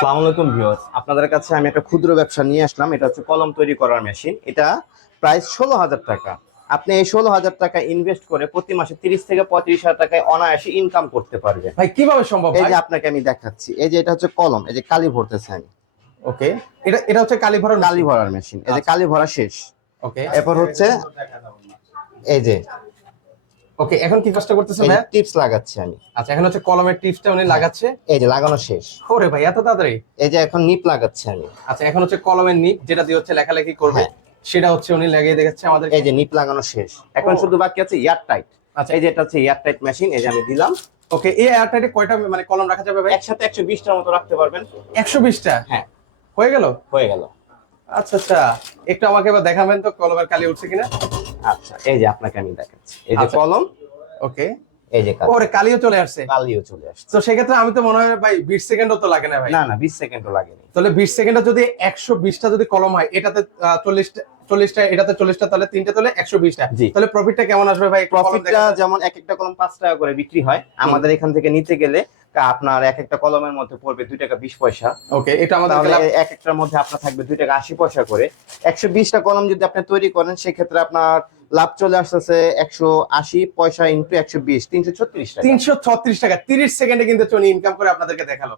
আসসালামু আলাইকুম ভিউয়ার্স। আপনাদের কাছে আমি একটা ক্ষুদ্র ব্যবসা নিয়ে আসলাম। এটা হচ্ছে কলম তৈরি করার মেশিন। এটা প্রাইস ষোলো হাজার টাকা। আপনি এই ষোলো হাজার টাকা ইনভেস্ট করে প্রতি মাসে তিরিশ থেকে পঁয়ত্রিশ হাজার টাকায় অনায়াসে ইনকাম করতে পারবেন। ভাই কীভাবে সম্ভব এই যে আপনাকে আমি দেখাচ্ছি। এই যে এটা হচ্ছে কলম এই যে কালি ভরতেছে আমি ওকে। এটা এটা হচ্ছে কালীভরণ কালি ভরার মেশিন। এই যে কালি ভরা শেষ। ওকে। এরপর হচ্ছে এই যে ওকে এখন কি কাজটা করতেছে ভাই টিপস লাগাচ্ছি আমি। আচ্ছা এখন হচ্ছে কলমের টিপসটা উনি লাগাচ্ছে। এই যে লাগানো শেষ। ওরে ভাই এত তাড়াতাড়ি? এই যে এখন নিপ লাগাচ্ছি আমি। আচ্ছা এখন হচ্ছে কলমের নিপ যেটা দিয়ে হচ্ছে লেখালেখি করবে হ্যাঁ। সেটা হচ্ছে উনি লাগিয়ে দেখাচ্ছে আমাদের এই যে নিপ লাগানো শেষ। এখন। শুধু বাকি আছে এয়ার টাইট আচ্ছা। এই যে এটা হচ্ছে এয়ার টাইট মেশিন এই যে আমি দিলাম। ওকে এই এয়ারটাইটে কয়টা মানে কলম রাখা যাবে ভাই? একসাথে একশো বিশটার মতো রাখতে পারবেন। একশো বিশটা? হ্যাঁ। হয়ে গেল? হয়ে গেল। আচ্ছা আচ্ছা। একটু আমাকে এবার দেখাবেন তো কলমের কালি উঠছে কিনা? আচ্ছা এই যে আপনাকে আমি দেখাচ্ছি। এই যে আচ্ছা। কলম? ওকে। এই যে ওরে কালিও চলে আসছে। কালিও চলে আসছে। তো সেক্ষেত্রে আমি তো মনে হয় ভাই বিশ সেকেন্ডও তো লাগে না ভাই। না না বিশ সেকেন্ডও লাগে না তাহলে বিশ সেকেন্ডে যদি একশো বিশটা যদি কলম হয় এটাতে চল্লিশটা চল্লিশটা এটাতে চল্লিশটা তাহলে তিনটে তাহলে একশো বিশটা। তাহলে প্রফিটটা কেমন আসবে ভাই প্রফিটটা যেমন এক একটা কলম পাঁচ টাকা করে বিক্রি হয় আমাদের এখান থেকে নিতে গেলে আপনার এক একটা কলমের মধ্যে পড়বে দুই টাকা বিশ পয়সা। ওকে এটা আমাদের এক একটার মধ্যে আপনার থাকবে দুই টাকা আশি পয়সা করে। একশো বিশটা কলম যদি আপনি তৈরি করেন সেক্ষেত্রে আপনার লাভ চলে আসতেছে একশো আশি পয়সা ইন্টু একশো বিশ তিনশো ছত্রিশ তিনশো ছত্রিশ টাকা তিরিশ সেকেন্ডে কিন্তু উনি ইনকাম করে আপনাদেরকে দেখাল।